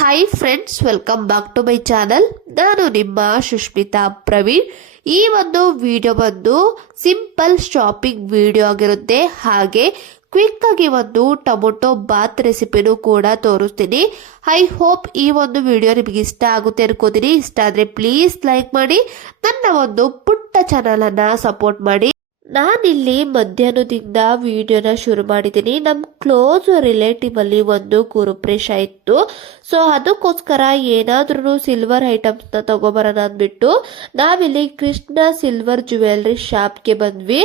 Hi friends, welcome back to my channel. ನಾನು ನಿಮ್ಮ ಸುಷ್ಮಿತಾ ಪ್ರವೀಣ್. ಈ ಒಂದು ವಿಡಿಯೋ ಬಂದು ಸಿಂಪಲ್ ಶಾಪಿಂಗ್ ವಿಡಿಯೋ ಆಗಿರುತ್ತೆ. ಹಾಗೆ ಕ್ವಿಕ್ ಆಗಿ ಒಂದು ಟೊಮೊಟೊ ಬಾತ್ ರೆಸಿಪಿನೂ ಕೂಡ ತೋರಿಸ್ತೀನಿ. ಐ ಹೋಪ್ ಈ ಒಂದು ವಿಡಿಯೋ ನಿಮಗೆ ಇಷ್ಟ ಆಗುತ್ತೆ ಅನ್ಕೋತೀನಿ. ಇಷ್ಟ ಆದ್ರೆ ಪ್ಲೀಸ್ ಲೈಕ್ ಮಾಡಿ, ನನ್ನ ಒಂದು ಪುಟ್ಟ ಚಾನಲ್ ಅನ್ನ ಸಪೋರ್ಟ್ ಮಾಡಿ. ನಾನಿಲ್ಲಿ ಮಧ್ಯಾಹ್ನದಿಂದ ವಿಡಿಯೋನ ಶುರು ಮಾಡಿದ್ದೀನಿ. ನಮ್ಮ ಕ್ಲೋಸ್ ರಿಲೇಟಿವ್ ಅಲ್ಲಿ ಒಂದು ಗುರುಪ್ರೇಷ ಇತ್ತು. ಸೊ ಅದಕ್ಕೋಸ್ಕರ ಏನಾದ್ರೂ ಸಿಲ್ವರ್ ಐಟಮ್ಸ್ನ ತಗೋಬರೋಣ ಅಂದ್ಬಿಟ್ಟು ನಾವಿಲ್ಲಿ ಕೃಷ್ಣ ಸಿಲ್ವರ್ ಜ್ಯುವೆಲ್ರಿ ಶಾಪ್ಗೆ ಬಂದ್ವಿ.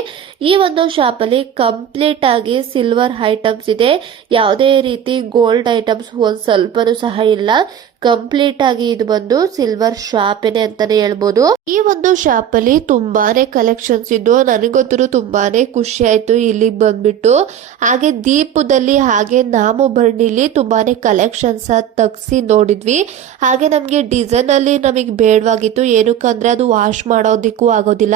ಈ ಒಂದು ಶಾಪಲ್ಲಿ ಕಂಪ್ಲೀಟ್ ಆಗಿ ಸಿಲ್ವರ್ ಐಟಮ್ಸ್ ಇದೆ. ಯಾವುದೇ ರೀತಿ ಗೋಲ್ಡ್ ಐಟಮ್ಸ್ ಒಂದು ಸ್ವಲ್ಪನೂ ಸಹ ಇಲ್ಲ. ಕಂಪ್ಲೀಟ್ ಆಗಿ ಇದು ಬಂದು ಸಿಲ್ವರ್ ಶಾಪೇನೆ ಅಂತಾನೆ ಹೇಳ್ಬೋದು. ಈ ಒಂದು ಶಾಪ್ ಅಲ್ಲಿ ತುಂಬಾನೇ ಕಲೆಕ್ಷನ್ಸ್ ಇದ್ದು ನನಗೊತ್ತೂ ತುಂಬಾನೇ ಖುಷಿ ಆಯ್ತು ಇಲ್ಲಿಗೆ ಬಂದ್ಬಿಟ್ಟು. ಹಾಗೆ ದೀಪದಲ್ಲಿ ಹಾಗೆ ನಾಮಬರ್ಣಿಲಿ ತುಂಬಾನೇ ಕಲೆಕ್ಷನ್ಸ್ ತಗ್ಸಿ ನೋಡಿದ್ವಿ. ಹಾಗೆ ನಮ್ಗೆ ಡಿಸೈನ್ ಅಲ್ಲಿ ನಮಗೆ ಬೇಡವಾಗಿತ್ತು. ಏನಕ್ಕಂದ್ರೆ ಅದು ವಾಶ್ ಮಾಡೋದಿಕ್ಕೂ ಆಗೋದಿಲ್ಲ.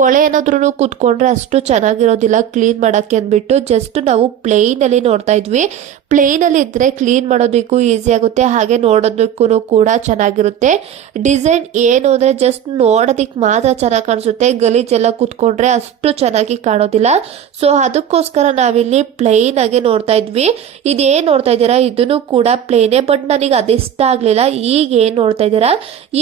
ಕೊಳೆ ಏನಾದ್ರೂ ಕುತ್ಕೊಂಡ್ರೆ ಅಷ್ಟು ಚೆನ್ನಾಗಿರೋದಿಲ್ಲ ಕ್ಲೀನ್ ಮಾಡಕ್ಕೆ ಅಂದ್ಬಿಟ್ಟು ಜಸ್ಟ್ ನಾವು ಪ್ಲೇನ್ ಅಲ್ಲಿ ನೋಡ್ತಾ ಇದ್ವಿ. ಪ್ಲೇನ್ ಅಲ್ಲಿ ಇದ್ರೆ ಕ್ಲೀನ್ ಮಾಡೋದಕ್ಕೂ ಈಸಿ ಆಗುತ್ತೆ, ಹಾಗೆ ನೋಡೋದಕ್ಕೂ ಕೂಡ ಚೆನ್ನಾಗಿರುತ್ತೆ. ಡಿಸೈನ್ ಏನು ಅಂದ್ರೆ ಜಸ್ಟ್ ನೋಡೋದಿಕ್ ಮಾತ್ರ ಚೆನ್ನಾಗಿ ಕಾಣಿಸುತ್ತೆ, ಗಲೀಜೆಲ್ಲ ಕುತ್ಕೊಂಡ್ರೆ ಅಷ್ಟು ಚೆನ್ನಾಗಿ ಕಾಣೋದಿಲ್ಲ. ಸೊ ಅದಕ್ಕೋಸ್ಕರ ನಾವಿಲ್ಲಿ ಪ್ಲೇನ್ ಆಗಿ ನೋಡ್ತಾ ಇದ್ವಿ. ಇದೇನ್ ನೋಡ್ತಾ ಇದ್ದೀರಾ ಇದನ್ನು ಕೂಡ ಪ್ಲೇನೇ, ಬಟ್ ನನಗೆ ಅದಿಷ್ಟ ಆಗ್ಲಿಲ್ಲ. ಈಗ ಏನ್ ನೋಡ್ತಾ ಇದ್ದೀರಾ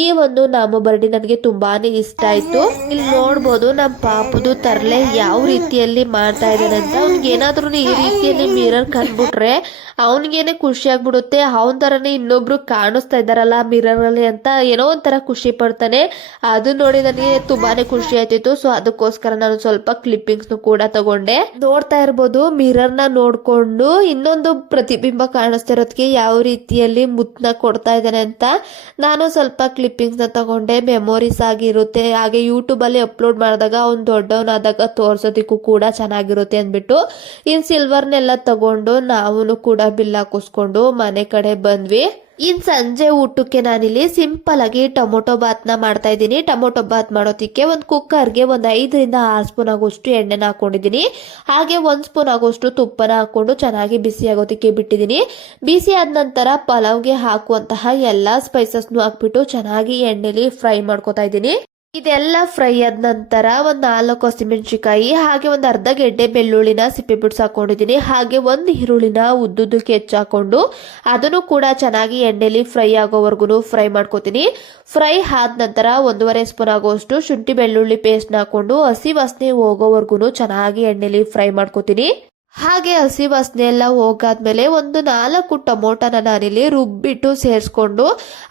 ಈ ಒಂದು ನಾಮಬರ್ಡಿ ನನಗೆ ತುಂಬಾನೇ ಇಷ್ಟ ಆಯ್ತು. ಇಲ್ಲಿ ನೋಡ್ಬೋದು ನಮ್ಮ ಪಾಪುದು ತರಲೆ ಯಾವ ರೀತಿಯಲ್ಲಿ ಮಾಡ್ತಾ ಇದ್ದಾನೆ ಅಂತ. ಅವ್ನಿಗೆ ಏನಾದ್ರೂ ಈ ರೀತಿಯಲ್ಲಿ ಮಿರರ್ ಕಂಡ್ಬಿಟ್ರೆ ಅವನಿಗೇನೆ ಖುಷಿ ಆಗ್ಬಿಡುತ್ತೆ. ಅವನ ತರನೇ ಇನ್ನೊಬ್ರು ಕಾಣಿಸ್ತಾ ಇದ್ದಾರಲ್ಲ ಮಿರರ್ ಅಲ್ಲಿ ಅಂತ ಏನೋ ಒಂಥರ ಖುಷಿ ಪಡ್ತಾನೆ. ಅದು ನೋಡಿ ನನಗೆ ತುಂಬಾನೇ ಖುಷಿ ಆಯ್ತಿತ್ತು. ಸೊ ಅದಕ್ಕೋಸ್ಕರ ನಾನು ಸ್ವಲ್ಪ ಕ್ಲಿಪ್ಪಿಂಗ್ಸ್ ಕೂಡ ತಗೊಂಡೆ. ನೋಡ್ತಾ ಇರ್ಬೋದು ಮಿರರ್ ನ ನೋಡ್ಕೊಂಡು ಇನ್ನೊಂದು ಪ್ರತಿಬಿಂಬ ಕಾಣಿಸ್ತಾ ಇರೋದಕ್ಕೆ ಯಾವ ರೀತಿಯಲ್ಲಿ ಮುತ್ತನ್ನ ಕೊಡ್ತಾ ಇದ್ದಾನೆ ಅಂತ ನಾನು ಸ್ವಲ್ಪ ಕ್ಲಿಪ್ಪಿಂಗ್ಸ್ ನ ತಗೊಂಡೆ. ಮೆಮೊರೀಸ್ ಆಗಿರುತ್ತೆ, ಹಾಗೆ ಯೂಟ್ಯೂಬ್ ಅಲ್ಲಿ ಅಪ್ಲೋಡ್ ಮಾಡಿದಾಗ ಅವ್ನು ದೊಡ್ಡವನಾದಾಗ ತೋರ್ಸೋದಿಕ್ಕೂ ಕೂಡ ಚೆನ್ನಾಗಿರುತ್ತೆ ಅಂದ್ಬಿಟ್ಟು ಇನ್ ಸಿಲ್ವರ್ನೆಲ್ಲ ತಗೊಂಡು ನಾವು ಕೂಡ ಬಿಲ್ ಹಾಕಿಸ್ಕೊಂಡು ಮನೆ ಕಡೆ ಬಂದ್ವಿ. ಇನ್ ಸಂಜೆ ಊಟಕ್ಕೆ ನಾನಿಲ್ಲಿ ಸಿಂಪಲ್ ಆಗಿ ಟೊಮೊಟೊ ಬಾತ್ ನ ಮಾಡ್ತಾ ಇದ್ದೀನಿ. ಟೊಮೊಟೊ ಬಾತ್ ಮಾಡೋದಕ್ಕೆ ಒಂದು ಕುಕ್ಕರ್ಗೆ ಒಂದು 5 ರಿಂದ 6 ಸ್ಪೂನ್ ಆಗೋಷ್ಟು ಎಣ್ಣೆನ ಹಾಕೊಂಡಿದ್ದೀನಿ. ಹಾಗೆ 1 ಸ್ಪೂನ್ ಆಗೋಷ್ಟು ತುಪ್ಪನ ಹಾಕೊಂಡು ಚೆನ್ನಾಗಿ ಬಿಸಿ ಆಗೋದಕ್ಕೆ ಬಿಟ್ಟಿದ್ದೀನಿ. ಬಿಸಿ ಆದ ನಂತರ ಪಲಾವ್ಗೆ ಹಾಕುವಂತಹ ಎಲ್ಲಾ ಸ್ಪೈಸಸ್ನು ಹಾಕ್ಬಿಟ್ಟು ಚೆನ್ನಾಗಿ ಎಣ್ಣೆಲಿ ಫ್ರೈ ಮಾಡ್ಕೊತಾ ಇದ್ದೀನಿ. ಇದೆಲ್ಲ ಫ್ರೈ ಆದ ನಂತರ ಒಂದು 4 ಹಸಿಮೆಣಸಿನಕಾಯಿ ಹಾಗೆ ಒಂದು ಅರ್ಧ ಗೆಡ್ಡೆ ಬೆಳ್ಳುಳ್ಳಿನ ಸಿಪ್ಪೆ ಬಿಡ್ಸಿ ಹಾಕೊಂಡಿದ್ದೀನಿ. ಹಾಗೆ ಒಂದು ಈರುಳ್ಳಿನ ಉದ್ದುದ್ದಕ್ಕೆ ಹೆಚ್ಚಾಕೊಂಡು ಅದನ್ನು ಕೂಡ ಚೆನ್ನಾಗಿ ಎಣ್ಣೆಲಿ ಫ್ರೈ ಆಗೋವರೆಗೂ ಫ್ರೈ ಮಾಡ್ಕೋತೀನಿ. ಫ್ರೈ ಆದ ನಂತರ 1.5 ಸ್ಪೂನ್ ಆಗೋಷ್ಟು ಶುಂಠಿ ಬೆಳ್ಳುಳ್ಳಿ ಪೇಸ್ಟ್ನ ಹಾಕೊಂಡು ಹಸಿ ವಾಸನೆ ಹೋಗೋವರೆಗೂ ಚೆನ್ನಾಗಿ ಎಣ್ಣೆಲಿ ಫ್ರೈ ಮಾಡ್ಕೋತೀನಿ. ಹಾಗೆ ಹಸಿ ವಾಸನೆ ಎಲ್ಲ ಹೋಗಾದ್ಮೇಲೆ ಒಂದು 4 ಟೊಮೊಟೊನ ನಾನಿಲ್ಲಿ ರುಬ್ಬಿಟ್ಟು ಸೇರಿಸ್ಕೊಂಡು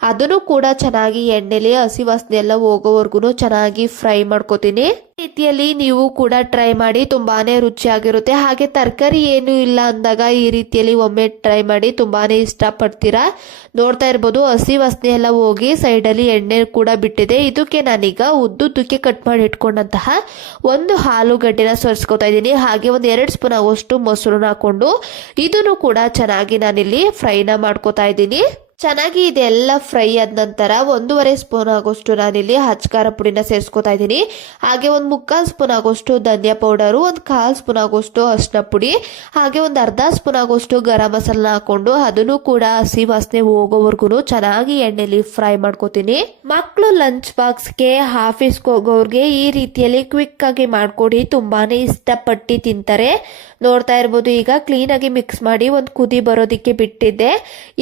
ಅದನ್ನು ಕೂಡ ಚೆನ್ನಾಗಿ ಎಣ್ಣೆಲಿ ಹಸಿ ವಾಸನೆ ಎಲ್ಲ ಹೋಗೋವರೆಗೂ ಚೆನ್ನಾಗಿ ಫ್ರೈ ಮಾಡ್ಕೋತೀನಿ. ಈ ರೀತಿಯಲ್ಲಿ ನೀವು ಕೂಡ ಟ್ರೈ ಮಾಡಿ, ತುಂಬಾನೇ ರುಚಿಯಾಗಿರುತ್ತೆ. ಹಾಗೆ ತರಕಾರಿ ಏನು ಇಲ್ಲ ಅಂದಾಗ ಈ ರೀತಿಯಲ್ಲಿ ಒಮ್ಮೆ ಟ್ರೈ ಮಾಡಿ, ತುಂಬಾನೇ ಇಷ್ಟ ಪಡ್ತೀರಾ. ನೋಡ್ತಾ ಇರ್ಬೋದು ಹಸಿ ವಾಸನೆ ಎಲ್ಲ ಹೋಗಿ ಸೈಡಲ್ಲಿ ಎಣ್ಣೆ ಕೂಡ ಬಿಟ್ಟಿದೆ. ಇದಕ್ಕೆ ನಾನೀಗ ಉದ್ದುದ್ದಕ್ಕೆ ಕಟ್ ಮಾಡಿ ಇಟ್ಕೊಂಡಂತಹ ಒಂದು ಆಲೂಗಡ್ಡೆನ ಸರಿಸ್ಕೊತಾ ಇದ್ದೀನಿ. ಹಾಗೆ ಒಂದು 2 ಸ್ಪೂನ್ ಆಗೋಷ್ಟು ಮೊಸರನ್ನ ಹಾಕೊಂಡು ಇದನ್ನು ಕೂಡ ಚೆನ್ನಾಗಿ ನಾನಿಲ್ಲಿ ಫ್ರೈನ ಮಾಡ್ಕೋತಾ ಇದ್ದೀನಿ. ಚೆನ್ನಾಗಿ ಇದೆಲ್ಲ ಫ್ರೈ ಆದ ನಂತರ 1.5 ಸ್ಪೂನ್ ಆಗೋಷ್ಟು ನಾನಿಲ್ಲಿ ಹಚ್ಕಾರ ಪುಡಿನ ಸೇರಿಸ್ಕೊತಾ ಇದ್ದೀನಿ. ಹಾಗೆ ಒಂದು 3/4 ಸ್ಪೂನ್ ಆಗೋಷ್ಟು ಧನಿಯಾ ಪೌಡರು, ಒಂದು 1/4 ಸ್ಪೂನ್ ಆಗೋಷ್ಟು ಅರಿಶಿನ ಪುಡಿ, ಹಾಗೆ ಒಂದು ಅರ್ಧ ಸ್ಪೂನ್ ಆಗೋಷ್ಟು ಗರಂ ಮಸಾಲ ಹಾಕೊಂಡು ಅದನ್ನು ಕೂಡ ಹಸಿ ವಾಸನೆ ಹೋಗೋವರೆಗೂ ಚೆನ್ನಾಗಿ ಎಣ್ಣೆಲಿ ಫ್ರೈ ಮಾಡ್ಕೋತೀನಿ. ಮಕ್ಕಳು ಲಂಚ್ ಬಾಕ್ಸ್ಗೆ ಆಫೀಸ್ಗೆ ಹೋಗೋರ್ಗೆ ಈ ರೀತಿಯಲ್ಲಿ ಕ್ವಿಕ್ ಆಗಿ ಮಾಡ್ಕೊಡಿ, ತುಂಬಾನೇ ಇಷ್ಟಪಟ್ಟು ತಿಂತಾರೆ. ನೋಡ್ತಾ ಇರ್ಬೋದು ಈಗ ಕ್ಲೀನ್ ಆಗಿ ಮಿಕ್ಸ್ ಮಾಡಿ ಒಂದು ಕುದಿ ಬರೋದಿಕ್ಕೆ ಬಿಟ್ಟಿದ್ದೆ.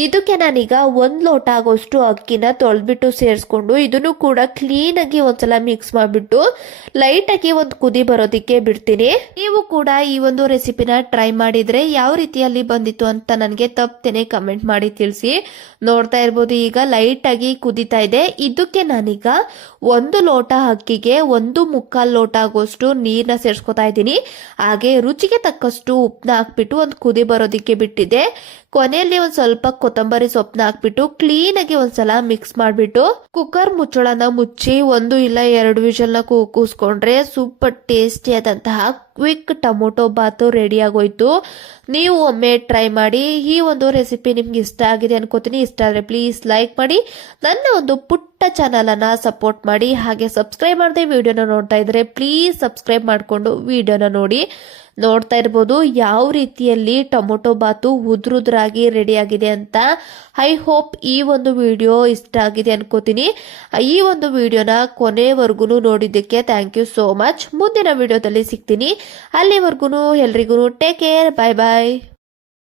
ಇದಕ್ಕೆ ನಾನೀಗ 1 ಲೋಟ ಆಗೋಷ್ಟು ಅಕ್ಕಿನ ತೊಳೆದ್ಬಿಟ್ಟು ಸೇರಿಸ್ಕೊಂಡು ಇದನ್ನು ಕೂಡ ಕ್ಲೀನ್ ಆಗಿ ಒಂದ್ಸಲ ಮಿಕ್ಸ್ ಮಾಡಿಬಿಟ್ಟು ಲೈಟ್ ಆಗಿ ಒಂದು ಕುದಿ ಬರೋದಿಕ್ಕೆ ಬಿಡ್ತೀನಿ. ನೀವು ಕೂಡ ಈ ಒಂದು ರೆಸಿಪಿನ ಟ್ರೈ ಮಾಡಿದ್ರೆ ಯಾವ ರೀತಿಯಲ್ಲಿ ಬಂದಿತ್ತು ಅಂತ ನನಗೆ ತಪ್ಪದೇನೆ ಕಮೆಂಟ್ ಮಾಡಿ ತಿಳಿಸಿ. ನೋಡ್ತಾ ಇರ್ಬೋದು ಈಗ ಲೈಟ್ ಆಗಿ ಕುದಿತಾ ಇದೆ. ಇದಕ್ಕೆ ನಾನೀಗ 1 ಲೋಟ ಅಕ್ಕಿಗೆ 1.25 ಲೋಟ ಆಗೋಷ್ಟು ನೀರ್ನ ಸೇರಿಸ್ಕೊತಾ ಇದ್ದೀನಿ. ಹಾಗೆ ರುಚಿಗೆ ತಕ್ಕಷ್ಟು ಉಪ್ಪನ್ನ ಹಾಕ್ಬಿಟ್ಟು ಒಂದು ಕುದಿ ಬರೋದಿಕ್ಕೆ ಬಿಟ್ಟಿದೆ. ಕೊನೆಯಲ್ಲಿ ಒಂದ್ ಸ್ವಲ್ಪ ಕೊತ್ತಂಬರಿ ಸೊಪ್ಪನ್ನ ಹಾಕ್ಬಿಟ್ಟು ಕ್ಲೀನ್ ಆಗಿ ಒಂದ್ಸಲ ಮಿಕ್ಸ್ ಮಾಡ್ಬಿಟ್ಟು ಕುಕ್ಕರ್ ಮುಚ್ಚಳನ ಮುಚ್ಚಿ 1 ಇಲ್ಲ 2 ವಿಷಲ್ನ ಕೂಗಿಸ್ಕೊಂಡ್ರೆ ಸೂಪರ್ ಟೇಸ್ಟಿ ಆದಂತಹ ಕ್ವಿಕ್ ಟೊಮೊಟೊ ಬಾತು ರೆಡಿ ಆಗೋಯ್ತು. ನೀವು ಒಮ್ಮೆ ಟ್ರೈ ಮಾಡಿ. ಈ ಒಂದು ರೆಸಿಪಿ ನಿಮ್ಗೆ ಇಷ್ಟ ಆಗಿದೆ ಅನ್ಕೋತೀನಿ. ಇಷ್ಟ ಆದ್ರೆ ಪ್ಲೀಸ್ ಲೈಕ್ ಮಾಡಿ, ನನ್ನ ಒಂದು ಪುಟ್ಟ ಚಾನಲ್ ಅನ್ನ ಸಪೋರ್ಟ್ ಮಾಡಿ. ಹಾಗೆ ಸಬ್ಸ್ಕ್ರೈಬ್ ಮಾಡದೆ ವಿಡಿಯೋನ ನೋಡ್ತಾ ಇದ್ರೆ ಪ್ಲೀಸ್ ಸಬ್ಸ್ಕ್ರೈಬ್ ಮಾಡ್ಕೊಂಡು ವಿಡಿಯೋನ ನೋಡಿ. ನೋಡ್ತಾ ಇರ್ಬೋದು ಯಾವ ರೀತಿಯಲ್ಲಿ ಟೊಮೊಟೊ ಬಾತು ಉದುರಾಗಿ ರೆಡಿ ಆಗಿದೆ ಅಂತ. ಐ ಹೋಪ್ ಈ ಒಂದು ವಿಡಿಯೋ ಇಷ್ಟ ಆಗಿದೆ ಅನ್ಕೋತೀನಿ. ಈ ಒಂದು ವಿಡಿಯೋನ ಕೊನೆವರೆಗೂ ನೋಡಿದ್ದಕ್ಕೆ ಥ್ಯಾಂಕ್ ಯು ಸೋ ಮಚ್. ಮುಂದಿನ ವಿಡಿಯೋದಲ್ಲಿ ಸಿಗ್ತೀನಿ. ಅಲ್ಲಿವರೆಗೂ ಎಲ್ರಿಗೂ ಟೇಕ್ ಕೇರ್, ಬಾಯ್ ಬಾಯ್.